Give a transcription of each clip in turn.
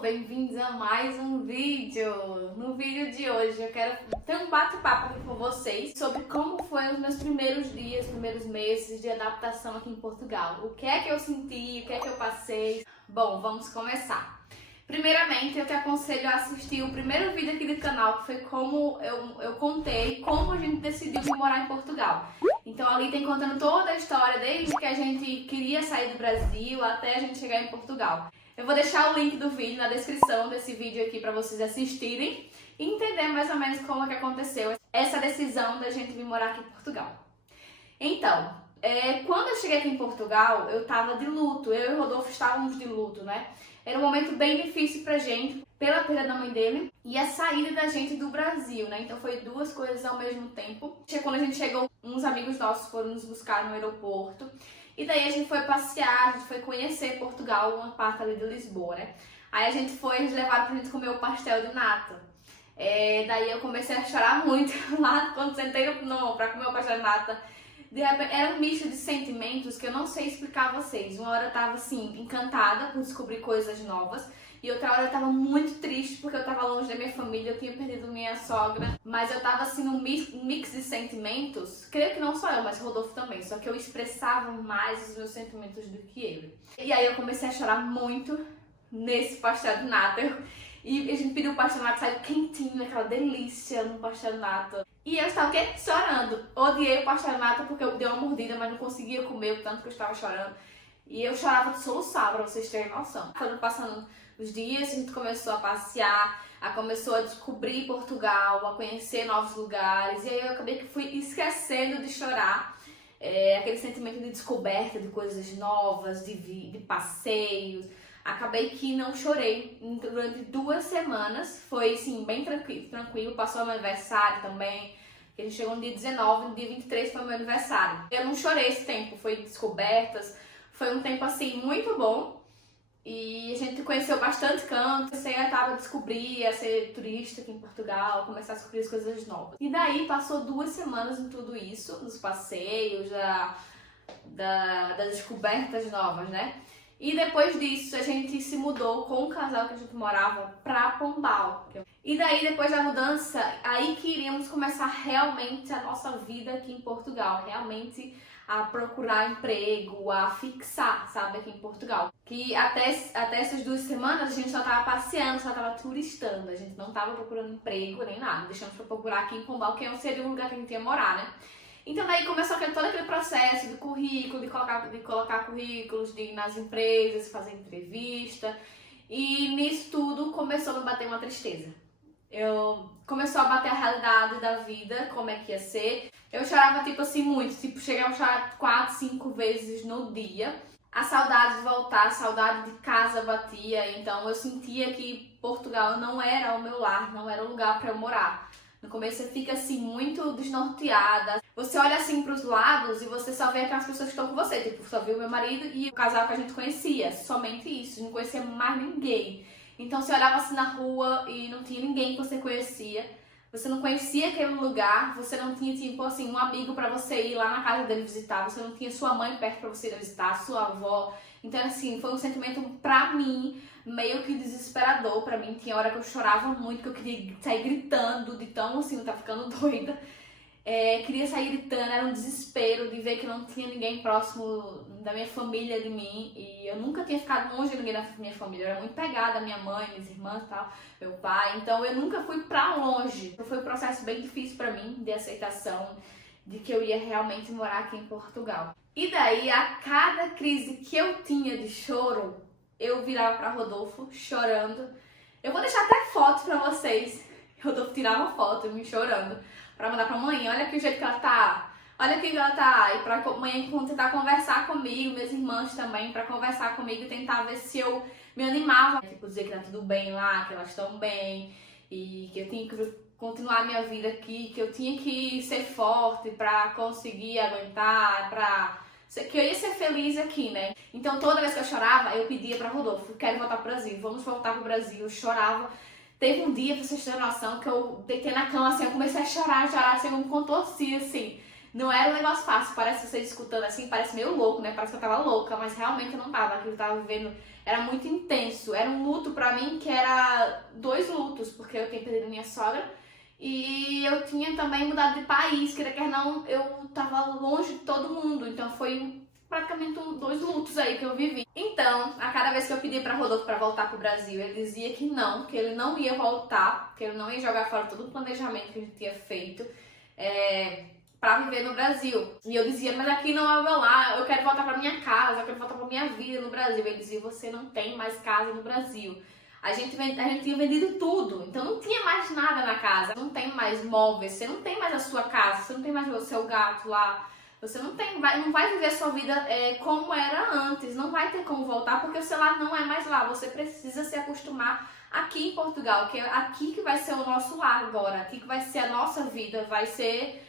bem-vindos a mais um vídeo. No vídeo de hoje eu quero ter um bate-papo aqui com vocês sobre como foram os meus primeiros dias, primeiros meses de adaptação aqui em Portugal. O que é que eu senti, o que é que eu passei. Bom, vamos começar. Primeiramente, eu te aconselho a assistir o primeiro vídeo aqui do canal, que foi como eu contei como a gente decidiu vir morar em Portugal. Então ali tem contando toda a história, desde que a gente queria sair do Brasil até a gente chegar em Portugal. Eu vou deixar o link do vídeo na descrição desse vídeo aqui para vocês assistirem e entender mais ou menos como é que aconteceu essa decisão da gente vir morar aqui em Portugal. Então, quando eu cheguei aqui em Portugal, eu tava de luto, eu e o Rodolfo estávamos de luto, né? Era um momento bem difícil pra gente, pela perda da mãe dele e a saída da gente do Brasil, né? Então foi duas coisas ao mesmo tempo. Quando a gente chegou, uns amigos nossos foram nos buscar no aeroporto. E daí a gente foi passear, a gente foi conhecer Portugal, uma parte ali de Lisboa, né? Aí a gente foi, eles levaram pra gente comer o pastel de nata. Daí eu comecei a chorar muito lá quando sentei pra comer o pastel de nata. De repente, era um misto de sentimentos que eu não sei explicar a vocês. Uma hora eu tava assim, encantada por descobrir coisas novas. E outra hora eu tava muito triste porque eu tava longe da minha família, eu tinha perdido minha sogra. Mas eu tava assim num mix de sentimentos, creio que não só eu, mas Rodolfo também. Só que eu expressava mais os meus sentimentos do que ele. E aí eu comecei a chorar muito nesse pastel de nata. E a gente pediu o pastel de nata, saiu quentinho, aquela delícia no pastel de nata. E eu estava chorando. Odiei o pastel de nata porque eu dei uma mordida, mas não conseguia comer o tanto que eu estava chorando. E eu chorava de soluçar, pra vocês terem noção. Foram passando os dias, a gente começou a passear, começou a descobrir Portugal, a conhecer novos lugares. E aí eu acabei que fui esquecendo de chorar. Aquele sentimento de descoberta de coisas novas, de passeios. Acabei que não chorei durante 2 semanas. Foi assim, bem tranquilo. Passou meu aniversário também. A gente chegou no dia 19, no dia 23 foi meu aniversário. Eu não chorei esse tempo, foi descobertas. Foi um tempo assim muito bom. E a gente conheceu bastante canto. Comecei a descobrir, a ser turista aqui em Portugal, começar a descobrir as coisas novas. E daí passou 2 semanas em tudo isso, nos passeios, das descobertas novas, né? E depois disso a gente se mudou com o casal que a gente morava pra Pombal. E daí depois da mudança, aí que iríamos começar realmente a nossa vida aqui em Portugal. Realmente a procurar emprego, a fixar, sabe, aqui em Portugal. Que até essas 2 semanas a gente só tava passeando, só tava turistando. A gente não tava procurando emprego nem nada. Deixamos pra procurar aqui em Pombal, que seria o lugar que a gente ia morar, né? Então daí começou todo aquele processo de currículo, de colocar currículos, de ir nas empresas, fazer entrevista. E nisso tudo começou a me bater uma tristeza. Começou a bater a realidade da vida, como é que ia ser. Eu chorava tipo assim muito, chegava a chorar 4, 5 vezes no dia. A saudade de voltar, a saudade de casa batia, então eu sentia que Portugal não era o meu lar, não era o lugar para eu morar. No começo você fica assim muito desnorteada. Você olha assim pros lados e você só vê aquelas pessoas que estão com você. Tipo, só viu o meu marido e o casal que a gente conhecia. Somente isso, não conhecia mais ninguém. Então você olhava assim na rua e não tinha ninguém que você conhecia. Você não conhecia aquele lugar, você não tinha tipo assim um amigo pra você ir lá na casa dele visitar. Você não tinha sua mãe perto pra você ir visitar, sua avó. Então assim, foi um sentimento pra mim meio que desesperador pra mim. Tinha hora que eu chorava muito, que eu queria sair gritando, de tão assim, eu tava ficando doida. Queria sair gritando, era um desespero de ver que não tinha ninguém próximo da minha família, de mim. E eu nunca tinha ficado longe de ninguém da minha família. Eu era muito pegada à minha mãe, minhas irmãs e tal, meu pai. Então eu nunca fui pra longe. Foi um processo bem difícil pra mim, de aceitação, de que eu ia realmente morar aqui em Portugal. E daí, a cada crise que eu tinha de choro, eu virava pra Rodolfo chorando. Eu vou deixar até fotos pra vocês. Rodolfo tirava foto, me chorando, pra mandar pra mãe. Olha aqui o jeito que ela tá. Olha aqui que ela tá. E pra mãe tentar conversar comigo, minhas irmãs também, pra conversar comigo e tentar ver se eu me animava. Tipo, dizer que tá tudo bem lá, que elas estão bem. E que eu tinha que continuar a minha vida aqui, que eu tinha que ser forte pra conseguir aguentar, que eu ia ser feliz aqui, né? Então toda vez que eu chorava, eu pedia pra Rodolfo, quero voltar pro Brasil, vamos voltar pro Brasil. Eu chorava. Teve um dia, pra vocês terem noção, que eu deitei na cama assim, eu comecei a chorar assim, eu me contorci assim. Não era um negócio fácil, parece vocês escutando assim, parece meio louco, né? Parece que eu tava louca, mas realmente eu não tava. Aquilo eu tava vivendo era muito intenso. Era um luto pra mim que era 2 lutos, porque eu tinha perdido minha sogra e eu tinha também mudado de país, quer não, eu tava longe de todo mundo, então foi praticamente 2 lutos aí que eu vivi. Então, a cada vez que eu pedia pra Rodolfo pra voltar pro Brasil, ele dizia que ele não ia voltar, que ele não ia jogar fora todo o planejamento que a gente tinha feito pra viver no Brasil. E eu dizia, mas aqui não é o meu lar, eu quero voltar pra minha casa, eu quero voltar pra minha vida no Brasil. Ele dizia, você não tem mais casa no Brasil. A gente tinha vendido tudo, então não tinha mais nada na casa, não tem mais móveis, você não tem mais a sua casa, você não tem mais o seu gato lá, você não vai viver a sua vida como era antes, não vai ter como voltar porque o seu lar não é mais lá, você precisa se acostumar aqui em Portugal, que é aqui que vai ser o nosso lar agora, aqui que vai ser a nossa vida, vai ser,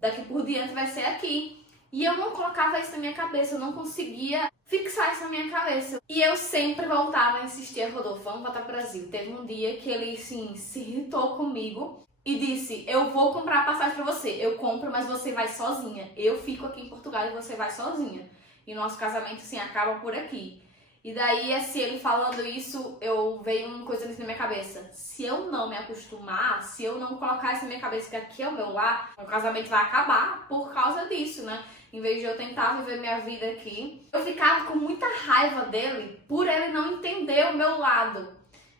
daqui por diante vai ser aqui. E eu não colocava isso na minha cabeça, eu não conseguia fixar isso na minha cabeça. E eu sempre voltava a insistir, Rodolfo, vamos voltar pro Brasil. Teve um dia que ele, assim, se irritou comigo e disse, eu vou comprar a passagem pra você. Eu compro, mas você vai sozinha. Eu fico aqui em Portugal e você vai sozinha. E nosso casamento, assim, acaba por aqui. E daí, assim, ele falando isso, veio uma coisa na minha cabeça. Se eu não me acostumar, se eu não colocar isso na minha cabeça que aqui é o meu lar, o casamento vai acabar por causa disso, né? Em vez de eu tentar viver minha vida aqui, eu ficava com muita raiva dele por ele não entender o meu lado.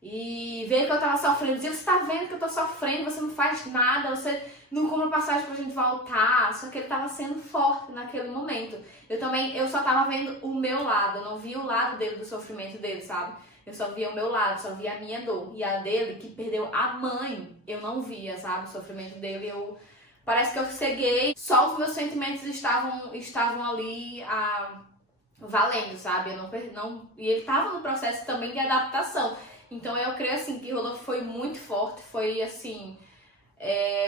E ver que eu tava sofrendo. Dizia, você tá vendo que eu tô sofrendo, você não faz nada, você não compra passagem pra gente voltar. Só que ele tava sendo forte naquele momento. Eu só tava vendo o meu lado, eu não via o lado dele, do sofrimento dele, sabe? Eu só via o meu lado, só via a minha dor. E a dele, que perdeu a mãe, eu não via, sabe? O sofrimento dele, parece que eu ceguei, só os meus sentimentos estavam ali valendo, sabe? E ele estava no processo também de adaptação. Então eu creio assim que o Rodolfo foi muito forte, foi assim,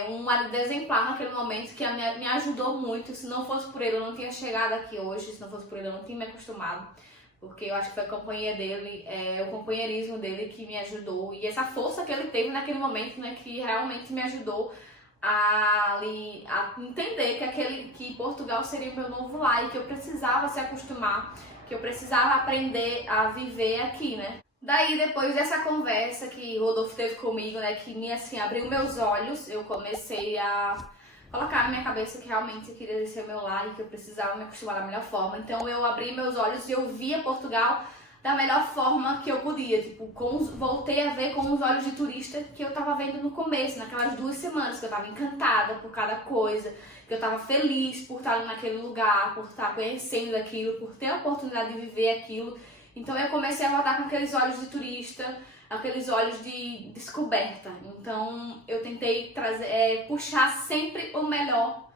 um marido exemplar naquele momento que me ajudou muito. Se não fosse por ele, eu não tinha chegado aqui hoje, se não fosse por ele, eu não tinha me acostumado. Porque eu acho que foi a companhia dele, o companheirismo dele que me ajudou. E essa força que ele teve naquele momento, né, que realmente me ajudou a entender que Portugal seria o meu novo lar e que eu precisava se acostumar, que eu precisava aprender a viver aqui, né? Daí, depois dessa conversa que Rodolfo teve comigo, né, que me, assim, abriu meus olhos, eu comecei a colocar na minha cabeça que realmente eu queria ser o meu lar e que eu precisava me acostumar da melhor forma. Então, eu abri meus olhos e eu via Portugal da melhor forma que eu podia, tipo, voltei a ver com os olhos de turista que eu tava vendo no começo, naquelas 2 semanas, que eu tava encantada por cada coisa, que eu tava feliz por estar naquele lugar, por estar conhecendo aquilo, por ter a oportunidade de viver aquilo. Então eu comecei a voltar com aqueles olhos de turista, aqueles olhos de descoberta. Então eu tentei puxar sempre o melhor,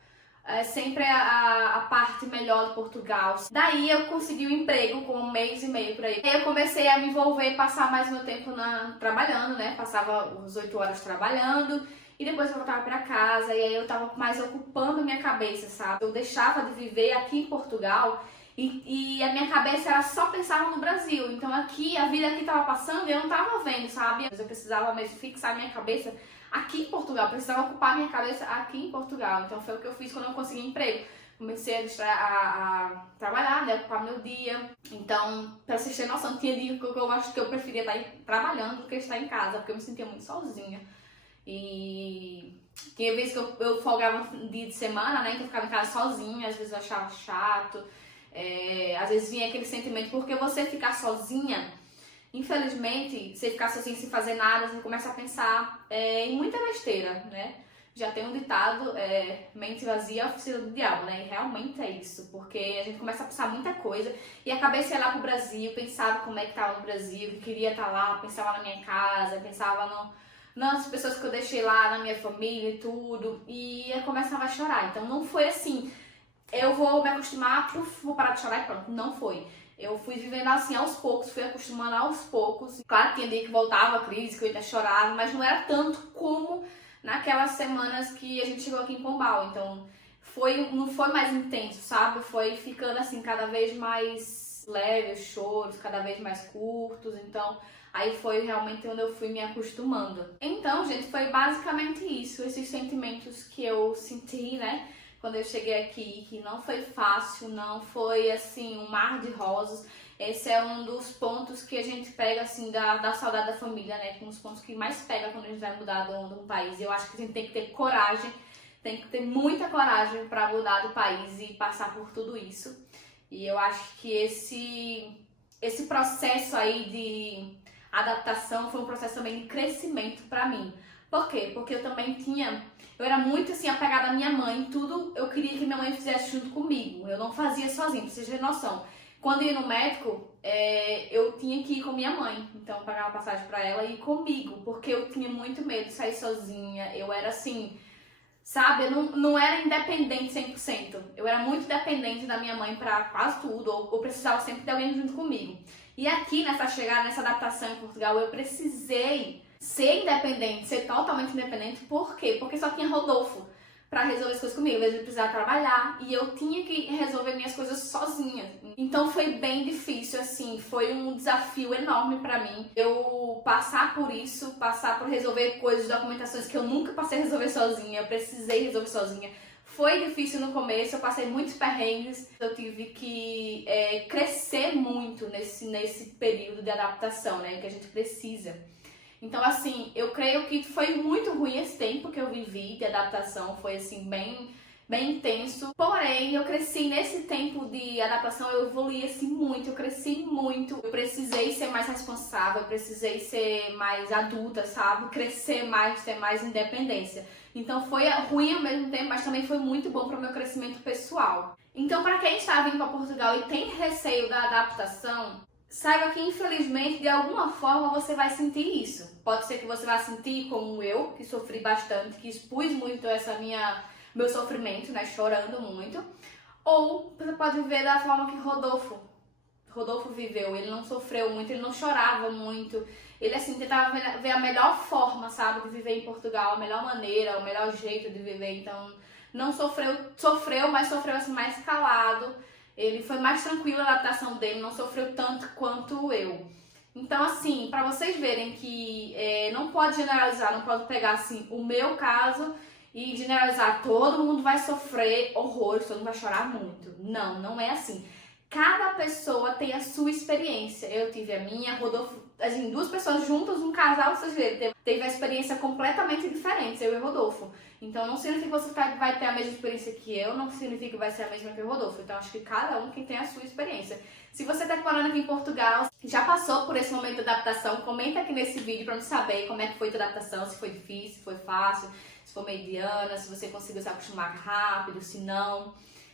sempre a parte melhor de Portugal. Daí eu consegui um emprego com 1 mês e meio por aí. Aí eu comecei a me envolver, passar mais meu tempo trabalhando, né? Passava uns 8 horas trabalhando e depois eu voltava pra casa e aí eu tava mais ocupando minha cabeça, sabe? Eu deixava de viver aqui em Portugal e a minha cabeça era só pensar no Brasil. Então aqui, a vida aqui tava passando e eu não tava vendo, sabe? Eu precisava mesmo fixar minha cabeça aqui em Portugal, eu precisava ocupar minha cabeça aqui em Portugal. Então foi o que eu fiz quando eu consegui emprego. Comecei a trabalhar, né, ocupar meu dia. Então, pra vocês terem noção, tinha dia que eu acho que eu preferia estar trabalhando do que estar em casa, porque eu me sentia muito sozinha. E tinha vezes que eu folgava um dia de semana, né, então eu ficava em casa sozinha, às vezes eu achava chato. Às vezes vinha aquele sentimento, porque você ficar sozinha, infelizmente, você ficar sozinha sem fazer nada, você começa a pensar em muita besteira, né? Já tem um ditado, mente vazia é a oficina do diabo, né? E realmente é isso, porque a gente começa a pensar muita coisa e a cabeça ia lá pro Brasil, pensava como é que tava no Brasil, que queria estar lá, pensava na minha casa, pensava nas pessoas que eu deixei lá, na minha família e tudo, e eu começava a chorar. Então não foi assim, eu vou me acostumar, vou parar de chorar e pronto, não foi. Eu fui vivendo assim aos poucos, fui acostumando aos poucos. Claro, tinha dia que voltava a crise, que eu ainda chorava, mas não era tanto como naquelas semanas que a gente chegou aqui em Pombal. Então, não foi mais intenso, sabe? Foi ficando assim, cada vez mais leve os choros, cada vez mais curtos. Então, aí foi realmente onde eu fui me acostumando. Então, gente, foi basicamente isso, esses sentimentos que eu senti, né? Quando eu cheguei aqui, que não foi fácil, não foi assim um mar de rosas. Esse é um dos pontos que a gente pega, assim, da saudade da família, né? Um dos pontos que mais pega quando a gente vai mudar de um país. Eu acho que a gente tem que ter coragem, tem que ter muita coragem para mudar do país e passar por tudo isso. E eu acho que esse processo aí de adaptação foi um processo também de crescimento para mim. Por quê? Porque eu era muito assim apegada à minha mãe, tudo eu queria que minha mãe fizesse junto comigo. Eu não fazia sozinha, pra vocês terem noção. Quando eu ia no médico, eu tinha que ir com minha mãe. Então eu pagava passagem pra ela e ir comigo, porque eu tinha muito medo de sair sozinha. Eu era assim, sabe? Eu não era independente 100%. Eu era muito dependente da minha mãe pra quase tudo, ou precisava sempre de alguém junto comigo. E aqui, nessa chegada, nessa adaptação em Portugal, eu precisei ser independente, ser totalmente independente. Por quê? Porque só tinha Rodolfo pra resolver as coisas comigo. Às vezes eu precisava trabalhar e eu tinha que resolver minhas coisas sozinha. Então foi bem difícil, assim, foi um desafio enorme pra mim. Eu passar por isso, passar por resolver coisas, documentações que eu nunca passei a resolver sozinha, eu precisei resolver sozinha. Foi difícil no começo, eu passei muitos perrengues, eu tive que crescer muito nesse período de adaptação, né, que a gente precisa. Então, assim, eu creio que foi muito ruim esse tempo que eu vivi de adaptação, foi, assim, bem intenso. Porém, eu cresci nesse tempo de adaptação, eu evoluí, assim, muito, eu cresci muito. Eu precisei ser mais responsável, eu precisei ser mais adulta, sabe? Crescer mais, ter mais independência. Então, foi ruim ao mesmo tempo, mas também foi muito bom para o meu crescimento pessoal. Então, para quem está vindo para Portugal e tem receio da adaptação, saiba que, infelizmente, de alguma forma você vai sentir isso. Pode ser que você vá sentir como eu, que sofri bastante, que expus muito meu sofrimento, né, chorando muito. Ou você pode ver da forma que Rodolfo viveu. Ele não sofreu muito, ele não chorava muito. Ele, assim, tentava ver a melhor forma, sabe, de viver em Portugal, a melhor maneira, o melhor jeito de viver. Então, não sofreu, mas sofreu, assim, mais calado. Ele foi mais tranquilo a adaptação dele, não sofreu tanto quanto eu. Então, assim, pra vocês verem que não pode generalizar, não pode pegar, assim, o meu caso e generalizar, todo mundo vai sofrer horrores, todo mundo vai chorar muito. Não, não é assim. Cada pessoa tem a sua experiência. Eu tive a minha, Rodolfo, assim, duas pessoas juntas, um casal, vocês verem, teve a experiência completamente diferente, eu e Rodolfo. Então não significa que você vai ter a mesma experiência que eu, não significa que vai ser a mesma que o Rodolfo. Então acho que cada um tem a sua experiência. Se você está morando aqui em Portugal, já passou por esse momento de adaptação, comenta aqui nesse vídeo para eu saber como é que foi a adaptação, se foi difícil, se foi fácil, se foi mediana, se você conseguiu se acostumar rápido, se não.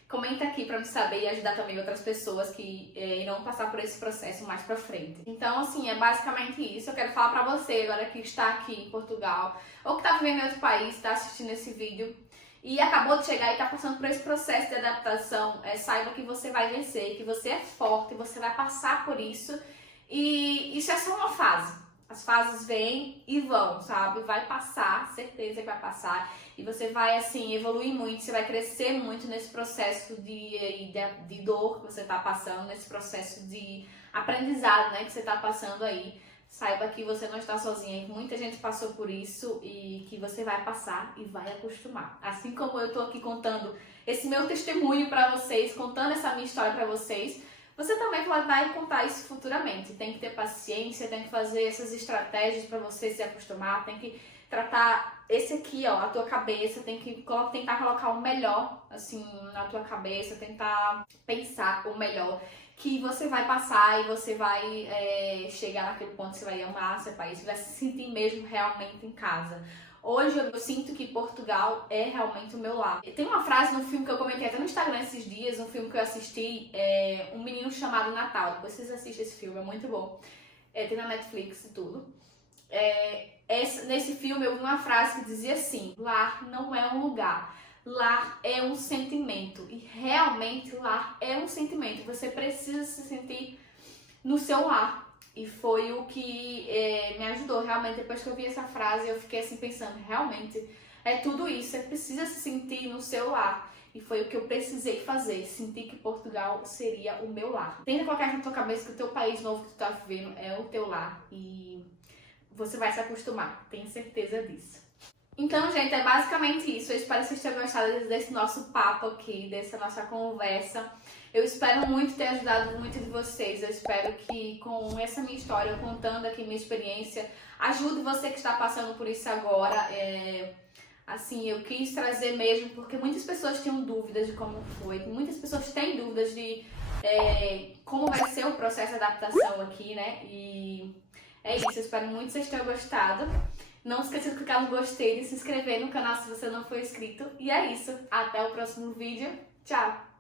Comenta aqui pra me saber e ajudar também outras pessoas que irão passar por esse processo mais pra frente. Então, assim, é basicamente isso. Eu quero falar pra você agora que está aqui em Portugal ou que tá vivendo em outro país, tá assistindo esse vídeo e acabou de chegar e tá passando por esse processo de adaptação. Saiba que você vai vencer, que você é forte, você vai passar por isso e isso é só uma fase. As fases vêm e vão, sabe? Vai passar, certeza que vai passar. E você vai, assim, evoluir muito, você vai crescer muito nesse processo de dor que você tá passando, nesse processo de aprendizado, né, que você tá passando aí. Saiba que você não está sozinha, que muita gente passou por isso e que você vai passar e vai acostumar. Assim como eu tô aqui contando esse meu testemunho pra vocês, contando essa minha história pra vocês, você também vai contar isso futuramente. Tem que ter paciência, tem que fazer essas estratégias para você se acostumar, tem que tratar esse aqui, ó, a tua cabeça, tem que tentar colocar o melhor, assim, na tua cabeça, tentar pensar o melhor, que você vai passar e você vai chegar naquele ponto que você vai amar seu país, você vai se sentir mesmo realmente em casa. Hoje eu sinto que Portugal é realmente o meu lar. Tem uma frase no filme que eu comentei até no Instagram esses dias, um filme que eu assisti, Um Menino Chamado Natal. Depois vocês assistem esse filme, é muito bom. Tem na Netflix e tudo. Nesse filme eu vi uma frase que dizia assim: lar não é um lugar, lar é um sentimento. E realmente lar é um sentimento. Você precisa se sentir no seu lar. E foi o que me ajudou, realmente, depois que eu vi essa frase, eu fiquei assim pensando, realmente, é tudo isso, você precisa se sentir no seu lar. E foi o que eu precisei fazer, sentir que Portugal seria o meu lar. Tenta colocar na tua cabeça que o teu país novo que tu tá vivendo é o teu lar e você vai se acostumar, tenho certeza disso. Então, gente, é basicamente isso. Eu espero que vocês tenham gostado desse nosso papo aqui, dessa nossa conversa. Eu espero muito ter ajudado muito de vocês. Eu espero que com essa minha história, eu contando aqui minha experiência, ajude você que está passando por isso agora. Assim, eu quis trazer mesmo, porque muitas pessoas tinham dúvidas de como foi, muitas pessoas têm dúvidas de como vai ser o processo de adaptação aqui, né? E é isso, eu espero muito que vocês tenham gostado. Não esqueça de clicar no gostei e de se inscrever no canal se você não for inscrito. E é isso, até o próximo vídeo. Tchau!